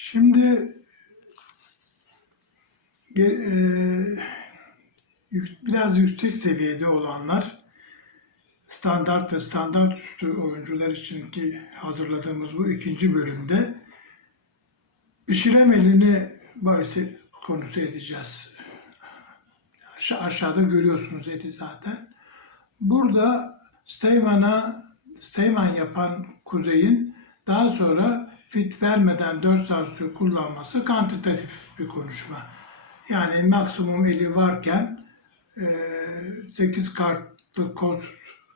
Şimdi yük- biraz yüksek seviyede olanlar standart ve standart üstü oyuncular için ki hazırladığımız bu ikinci bölümde işiremelini bahsi konusu edeceğiz. Aşa- aşağıda görüyorsunuz edi zaten. Burada Steyman'a Steyman yapan Kuzey'in daha sonra fit vermeden 4 sansür kullanması kantitatif bir konuşma. Yani maksimum eli varken 8 kartlı koz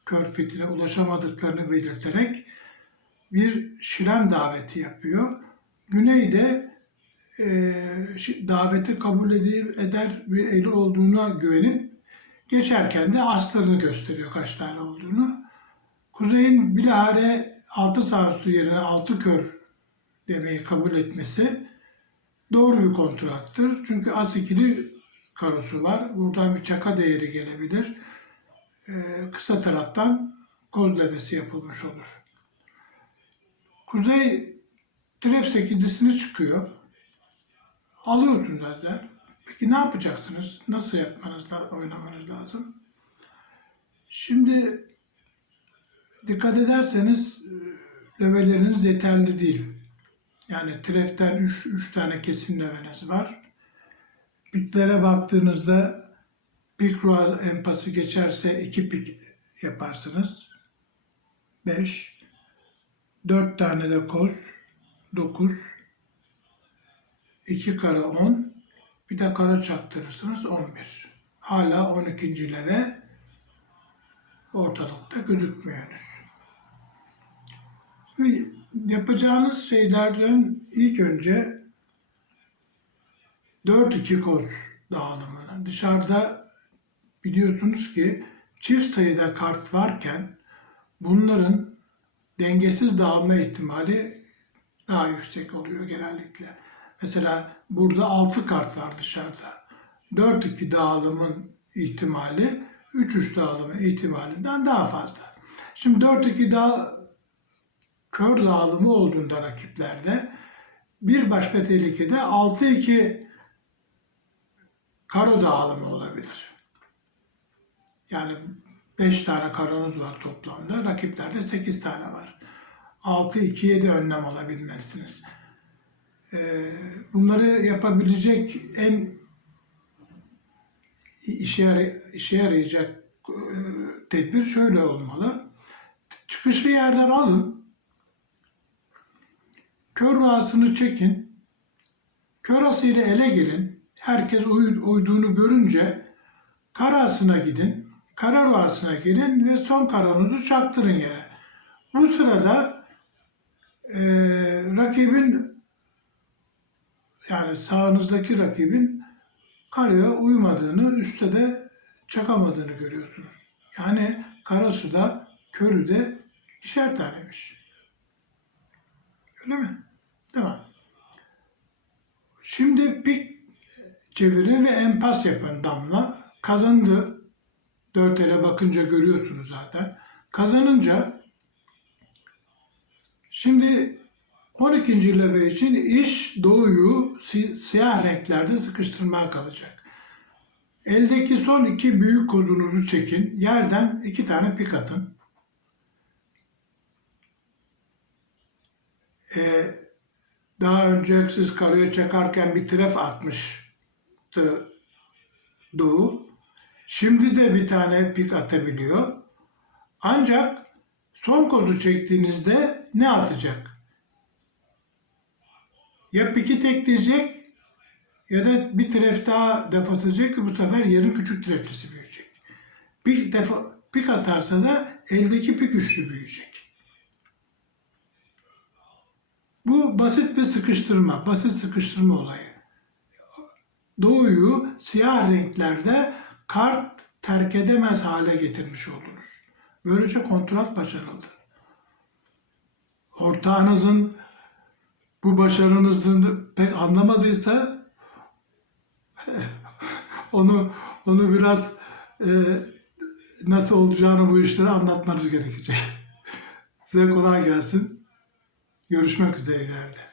kör fitine ulaşamadıklarını belirterek bir şiren daveti yapıyor. Güney de e, daveti kabul eder bir eli olduğuna güvenip geçerken de aslarını gösteriyor kaç tane olduğunu. Kuzey'in bilahare 6 sağ üstü yerine 6 kör demeyi kabul etmesi doğru bir kontrattır. Çünkü as ikili karosu var. Buradan bir çaka değeri gelebilir. Ee, kısa taraftan koz devesi yapılmış olur. Kuzey tref sekizincisini çıkıyor. Alıyorsunuz zaten. Peki ne yapacaksınız? Nasıl yapmanız, la- oynamanız lazım? Şimdi dikkat ederseniz e, löveleriniz yeterli değil. Yani treften 3 3 tane kesin löveniz var. Piklere baktığınızda pik ruh empası geçerse 2 pik yaparsınız. 5 4 tane de koz 9 2 kara 10 bir de kara çaktırırsınız 11. Hala 12. leve ortalıkta gözükmüyor henüz. Şimdi yapacağınız şeylerden ilk önce 4-2 koz dağılımını. Dışarıda biliyorsunuz ki çift sayıda kart varken bunların dengesiz dağılma ihtimali daha yüksek oluyor genellikle. Mesela burada 6 kart var dışarıda. 4-2 dağılımın ihtimali 3-3 dağılımın ihtimalinden daha fazla. Şimdi 4-2 dağ kör dağılımı olduğunda rakiplerde bir başka tehlikede 6-2 karo dağılımı olabilir. Yani 5 tane karonuz var toplamda. Rakiplerde 8 tane var. 6-2'ye de önlem alabilmelisiniz. Ee, bunları yapabilecek en işe, yaray- işe yarayacak e, tedbir şöyle olmalı. Çıkışı yerden alın. Kör ruhasını çekin. Kör asıyla ele gelin. Herkes uy- uyduğunu görünce karasına gidin. Kara ruhasına gelin ve son karanızı çaktırın yere. Bu sırada e, rakibin yani sağınızdaki rakibin karaya uymadığını, üstte de çakamadığını görüyorsunuz. Yani karası da körü de ikişer tanemiş. Öyle mi? Devam. Şimdi pik çeviri ve empas yapan damla kazandı. Dört ele bakınca görüyorsunuz zaten. Kazanınca şimdi 12. leve için iş doğuyu si- siyah renklerde sıkıştırmaya kalacak. Eldeki son iki büyük kozunuzu çekin. Yerden iki tane pik atın. Ee, daha önce siz karaya çakarken bir tref atmıştı Doğu. Şimdi de bir tane pik atabiliyor. Ancak son kozu çektiğinizde ne atacak? Ya piki tekleyecek ya da bir tref daha def atacak ki bu sefer yerin küçük treflisi büyüyecek. Bir defa pik atarsa da eldeki pik üçlü büyüyecek. Bu basit bir sıkıştırma, basit sıkıştırma olayı. Doğuyu siyah renklerde kart terk edemez hale getirmiş oldunuz. Böylece kontrat başarıldı. Ortağınızın bu başarınızı pek anlamadıysa onu onu biraz e, nasıl olacağını bu işleri anlatmanız gerekecek. Size kolay gelsin. Görüşmek üzere ileride.